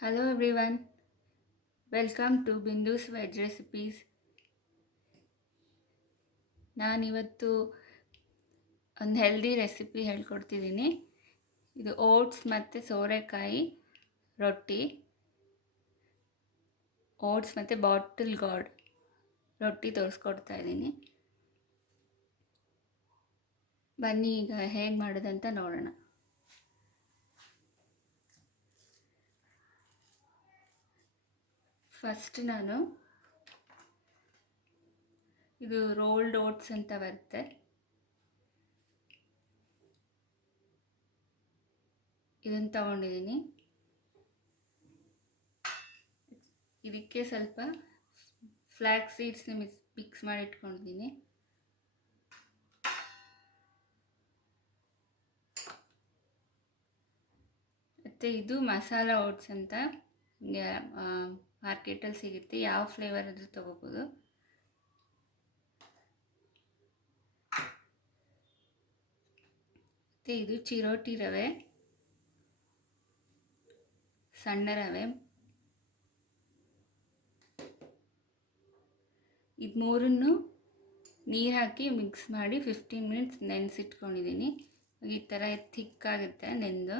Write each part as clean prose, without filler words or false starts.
Hello everyone, welcome to Bindu's Veg Recipes. ನಾನಿವತ್ತು ಒಂದು healthy recipe ಹೇಳ್ಕೊಡ್ತಿದ್ದೀನಿ. ಇದು ಓಟ್ಸ್ ಮತ್ತು ಸೋರೆಕಾಯಿ ರೊಟ್ಟಿ, ಓಟ್ಸ್ ಮತ್ತು ಬಾಟಲ್ ಗಾರ್ಡ್ ರೊಟ್ಟಿ ತೋರಿಸ್ಕೊಡ್ತಾ ಇದ್ದೀನಿ. ಬನ್ನಿ ಈಗ ಹೇಗೆ ಮಾಡೋದಂತ ನೋಡೋಣ. ಫಸ್ಟ್ ನಾನು ಇದು ರೋಲ್ಡ್ ಓಟ್ಸ್ ಅಂತ ಬರುತ್ತೆ, ಇದನ್ನು ತಗೊಂಡಿದ್ದೀನಿ. ಇದಕ್ಕೆ ಸ್ವಲ್ಪ ಫ್ಲ್ಯಾಕ್ಸ್ ಸೀಡ್ಸ್ನ ಮಿಕ್ಸ್ ಮಾಡಿ ಇಟ್ಕೊಂಡಿದ್ದೀನಿ. ಮತ್ತು ಇದು ಮಸಾಲ ಓಟ್ಸ್ ಅಂತ ಮಾರ್ಕೆಟಲ್ಲಿ ಸಿಗುತ್ತೆ, ಯಾವ ಫ್ಲೇವರ್ ಆದರೂ ತೊಗೋಬೋದು. ಮತ್ತು ಇದು ಚಿರೋಟಿ ರವೆ, ಸಣ್ಣ ರವೆ, ಇದು ಮೂರನ್ನು ನೀರು ಹಾಕಿ ಮಿಕ್ಸ್ ಮಾಡಿ 15 ಮಿನಿಟ್ಸ್ ನೆನೆಸಿಟ್ಕೊಂಡಿದ್ದೀನಿ. ಈ ಥರ ಥಿಕ್ಕಾಗುತ್ತೆ ನೆಂದು.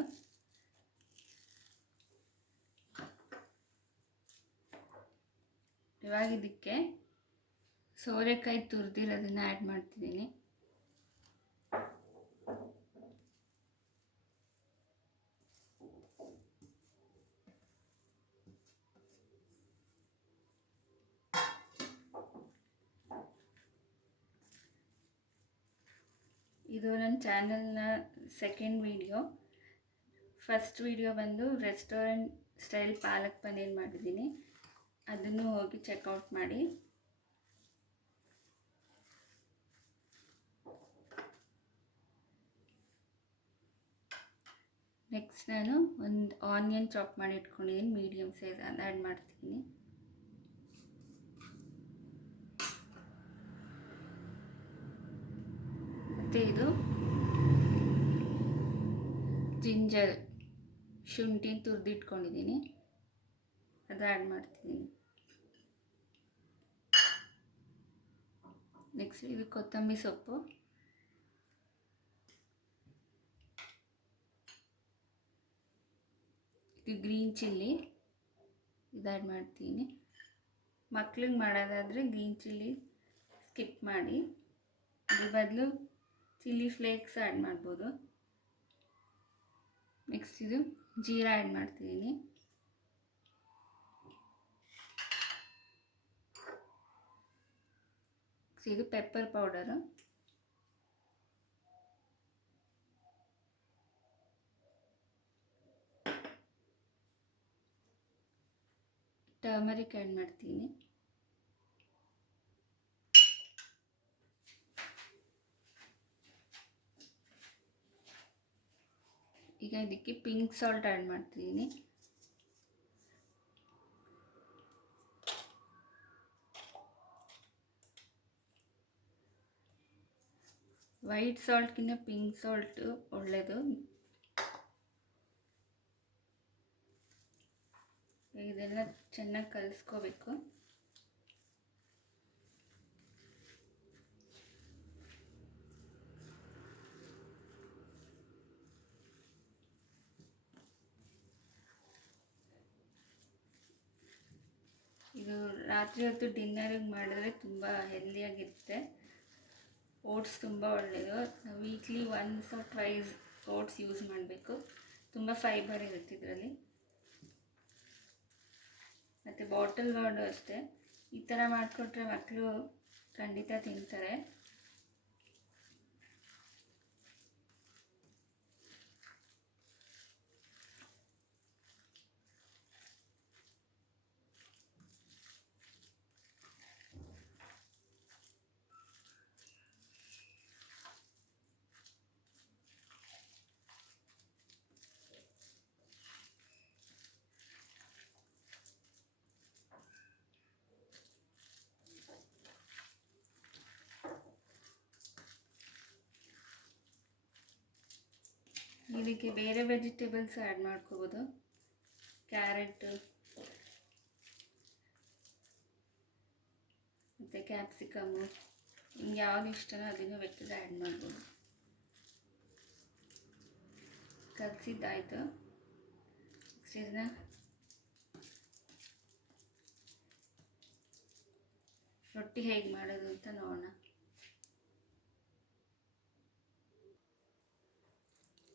ಇವಾಗ ಇದಕ್ಕೆ ಸೋರೆಕಾಯಿ ತುರಿದಿರೋದನ್ನು ಆ್ಯಡ್ ಮಾಡ್ತಿದ್ದೀನಿ. ಇದು ನನ್ನ ಚಾನಲ್ನ ಸೆಕೆಂಡ್ ವಿಡಿಯೋ. ಫಸ್ಟ್ ವಿಡಿಯೋ ಬಂದು ರೆಸ್ಟೋರೆಂಟ್ ಸ್ಟೈಲ್ ಪಾಲಕ್ ಪನ್ನೀರ್ ಮಾಡಿದ್ದೀನಿ, ಅದನ್ನು ಹೋಗಿ ಚೆಕ್ಔಟ್ ಮಾಡಿ. ನೆಕ್ಸ್ಟ್ ನಾನು ಒಂದು ಆನಿಯನ್ ಚಾಪ್ ಮಾಡಿ ಇಟ್ಕೊಂಡಿದ್ದೀನಿ, ಮೀಡಿಯಮ್ ಸೈಜ್, ಅದು ಆ್ಯಡ್ ಮಾಡ್ತೀನಿ. ಮತ್ತು ಇದು ಜಿಂಜರ್, ಶುಂಠಿ ತುರಿದಿಟ್ಕೊಂಡಿದ್ದೀನಿ, ಅದು ಆ್ಯಡ್ ಮಾಡ್ತಿದ್ದೀನಿ. ನೆಕ್ಸ್ಟ್ ಇದು ಕೊತ್ತಂಬರಿ ಸೊಪ್ಪು, ಇದು ಗ್ರೀನ್ ಚಿಲ್ಲಿ, ಇದು ಆ್ಯಡ್ ಮಾಡ್ತೀನಿ. ಮಕ್ಳಿಗೆ ಮಾಡೋದಾದರೆ ಗ್ರೀನ್ ಚಿಲ್ಲಿ ಸ್ಕಿಪ್ ಮಾಡಿ, ಅದ್ರ ಬದಲು ಚಿಲ್ಲಿ ಫ್ಲೇಕ್ಸ್ ಆ್ಯಡ್ ಮಾಡ್ಬೋದು. ನೆಕ್ಸ್ಟ್ ಇದು ಜೀರಾ ಆ್ಯಡ್ ಮಾಡ್ತಿದ್ದೀನಿ. ಇದು ಪೆಪ್ಪರ್ ಪೌಡರು, ಟರ್ಮರಿಕ್ ಆ್ಯಡ್ ಮಾಡ್ತೀನಿ. ಈಗ ಇದಕ್ಕೆ ಪಿಂಕ್ ಸಾಲ್ಟ್ ಆ್ಯಡ್ ಮಾಡ್ತಿದ್ದೀನಿ. ವೈಟ್ ಸಾಲ್ಟ್ಗಿಂತ ಪಿಂಕ್ ಸಾಲ್ಟು ಒಳ್ಳೆಯದು. ಇದೆಲ್ಲ ಚೆನ್ನಾಗಿ ಕಲಿಸ್ಕೋಬೇಕು. ಇದು ರಾತ್ರಿ ಹೊತ್ತು ಡಿನ್ನರಿಗೆ ಮಾಡಿದ್ರೆ ತುಂಬ ಹೆಲ್ದಿಯಾಗಿರುತ್ತೆ. ಓಟ್ಸ್ ತುಂಬ ಒಳ್ಳೆಯದು. Weekly once or twice oats use ಮಾಡಬೇಕು, ತುಂಬ ಫೈಬರ್ ಇರುತ್ತೆ ಇದರಲ್ಲಿ. ಮತ್ತು ಬಾಟಲ್ ಗಾರ್ಡು ಅಷ್ಟೇ, ಈ ಥರ ಮಾಡಿಕೊಟ್ರೆ ಮಕ್ಕಳು ಖಂಡಿತ ತಿಂತಾರೆ. ಇದಕ್ಕೆ ಬೇರೆ ವೆಜಿಟೇಬಲ್ಸ್ ಆ್ಯಡ್ ಮಾಡ್ಕೋಬೋದು. ಕ್ಯಾರೆಟ್ ಮತ್ತು ಕ್ಯಾಪ್ಸಿಕಮ್ಮು, ನಿಮ್ಗೆ ಯಾವುದು ಇಷ್ಟನೋ ಅದನ್ನು ಬೇಕಾದ್ರೆ ಆ್ಯಡ್ ಮಾಡ್ಬೋದು. ಕಲಸಿದ್ದಾಯಿತು. ನೆಕ್ಸ್ಟ್ ಇದನ್ನ ರೊಟ್ಟಿ ಹೇಗೆ ಮಾಡೋದು ಅಂತ ನೋಡೋಣ.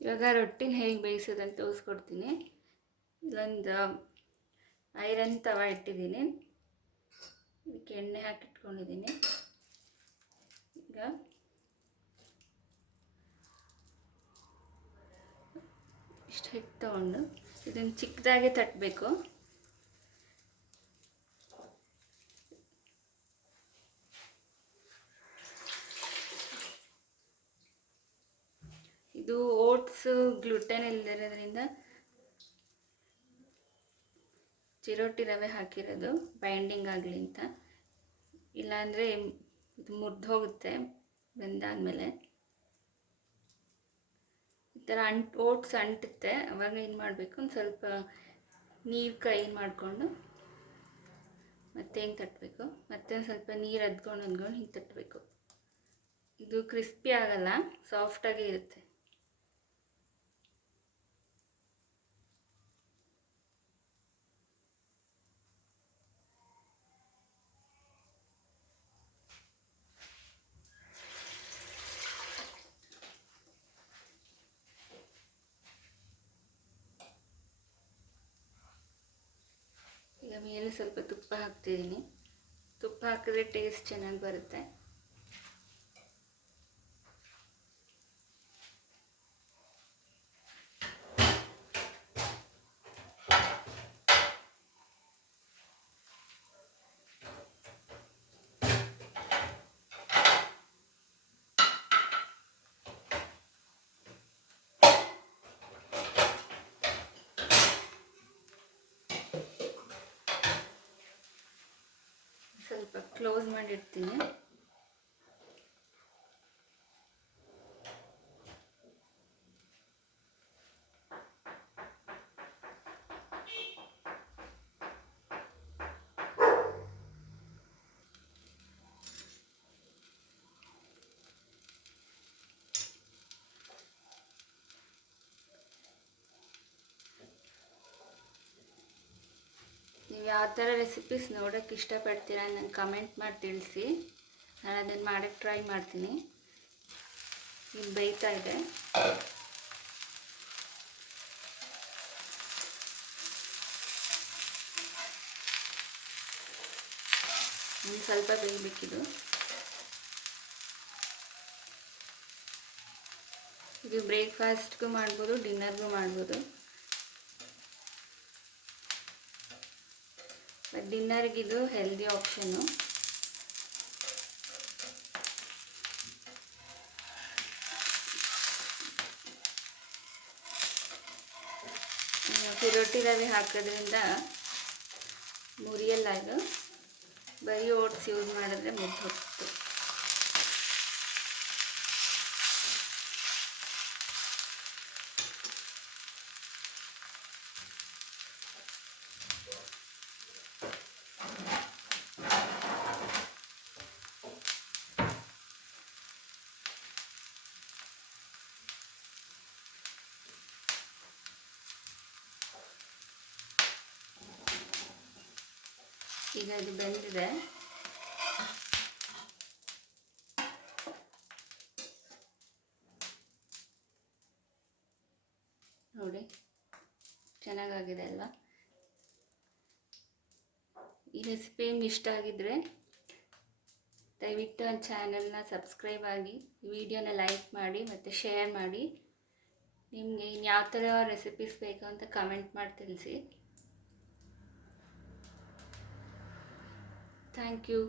ಇವಾಗ ರೊಟ್ಟಿನ ಹೇಗೆ ಬೇಯಿಸೋದಂತ ತೋರಿಸ್ಕೊಡ್ತೀನಿ. ಇಲ್ಲೊಂದು ಐರನ್ ತವ ಇಟ್ಟಿದ್ದೀನಿ, ಇದಕ್ಕೆ ಎಣ್ಣೆ ಹಾಕಿಟ್ಕೊಂಡಿದ್ದೀನಿ. ಈಗ ಇಷ್ಟು ಹಿಟ್ಟು ತಗೊಂಡು ಇದನ್ನು ಚಿಕ್ಕದಾಗೆ ತಟ್ಟಬೇಕು. ಇದು ಓಟ್ಸ್ ಗ್ಲುಟೆನ್ ಇಲ್ಲದಿರೋದ್ರಿಂದ ಚಿರೋಟಿ ರವೆ ಹಾಕಿರೋದು, ಬೈಂಡಿಂಗ್ ಆಗಲಿ ಅಂತ. ಇಲ್ಲಾಂದರೆ ಇದು ಮುರಿದು ಹೋಗುತ್ತೆ ಬೆಂದಾದಮೇಲೆ. ಈ ಥರ ಓಟ್ಸ್ ಅಂಟುತ್ತೆ. ಅವಾಗ ಏನು ಮಾಡಬೇಕು, ಒಂದು ಸ್ವಲ್ಪ ನೀರು ಕೈ ಮಾಡಿಕೊಂಡು ಮತ್ತೆ ಹಿಂಗೆ ತಟ್ಟಬೇಕು. ಮತ್ತೆ ಒಂದು ಸ್ವಲ್ಪ ನೀರು ಅದ್ಕೊಂಡು ಹಿಂಗೆ ತಟ್ಟಬೇಕು. ಇದು ಕ್ರಿಸ್ಪಿ ಆಗಲ್ಲ, ಸಾಫ್ಟಾಗೇ ಇರುತ್ತೆ. ಈಗ ಮೇಲೆ ಸ್ವಲ್ಪ ತುಪ್ಪ ಹಾಕ್ತಿದ್ದೀನಿ. ತುಪ್ಪ ಹಾಕಿದ್ರೆ ಟೇಸ್ಟ್ ಚೆನ್ನಾಗಿ ಬರುತ್ತೆ. ಸ್ವಲ್ಪ ಕ್ಲೋಸ್ ಮಾಡಿಡ್ತೀನಿ. ನೀವು ಯಾವ ಥರ ರೆಸಿಪೀಸ್ ನೋಡೋಕ್ಕೆ ಇಷ್ಟಪಡ್ತೀರಾ ನಂಗೆ ಕಮೆಂಟ್ ಮಾಡಿ ತಿಳಿಸಿ. ನಾನು ಅದನ್ನು ಮಾಡೋಕ್ಕೆ ಟ್ರೈ ಮಾಡ್ತೀನಿ. ಈಗ ಬೇಯ್ತಾ ಇದೆ. ಇನ್ನು ಸ್ವಲ್ಪ ಬೇಯಬೇಕಿದು. ಇದು ಬ್ರೇಕ್ಫಾಸ್ಟ್ಗೂ ಮಾಡ್ಬೋದು, ಡಿನ್ನರ್ಗೂ ಮಾಡ್ಬೋದು. ಬಟ್ ಡಿನ್ನರ್ಗಿದು ಹೆಲ್ದಿ ಆಪ್ಷನ್ನು. ಚಿರೋಟಿ ರವೆ ಹಾಕೋದ್ರಿಂದ ಮುರಿಯಲ್ಲ ಇದು. ಬರೀ ಓಟ್ಸ್ ಯೂಸ್ ಮಾಡಿದ್ರೆ ಮುರಿದು ಹೋಗ್ತದೆ. ಈಗ ಇದು ಬೆಂದಿದೆ. ನೋಡಿ ಚೆನ್ನಾಗಾಗಿದೆ ಅಲ್ವಾ? ಈ ರೆಸಿಪಿ ನಿಮ್ಗೆ ಇಷ್ಟ ಆಗಿದ್ದರೆ ದಯವಿಟ್ಟು ನನ್ನ ಚಾನಲ್ನ ಸಬ್ಸ್ಕ್ರೈಬ್ ಆಗಿ, ವಿಡಿಯೋನ ಲೈಕ್ ಮಾಡಿ ಮತ್ತು ಶೇರ್ ಮಾಡಿ. ನಿಮಗೆ ಇನ್ಯಾವ ಥರ ರೆಸಿಪೀಸ್ ಬೇಕು ಅಂತ ಕಮೆಂಟ್ ಮಾಡಿ ತಿಳಿಸಿ. Thank you.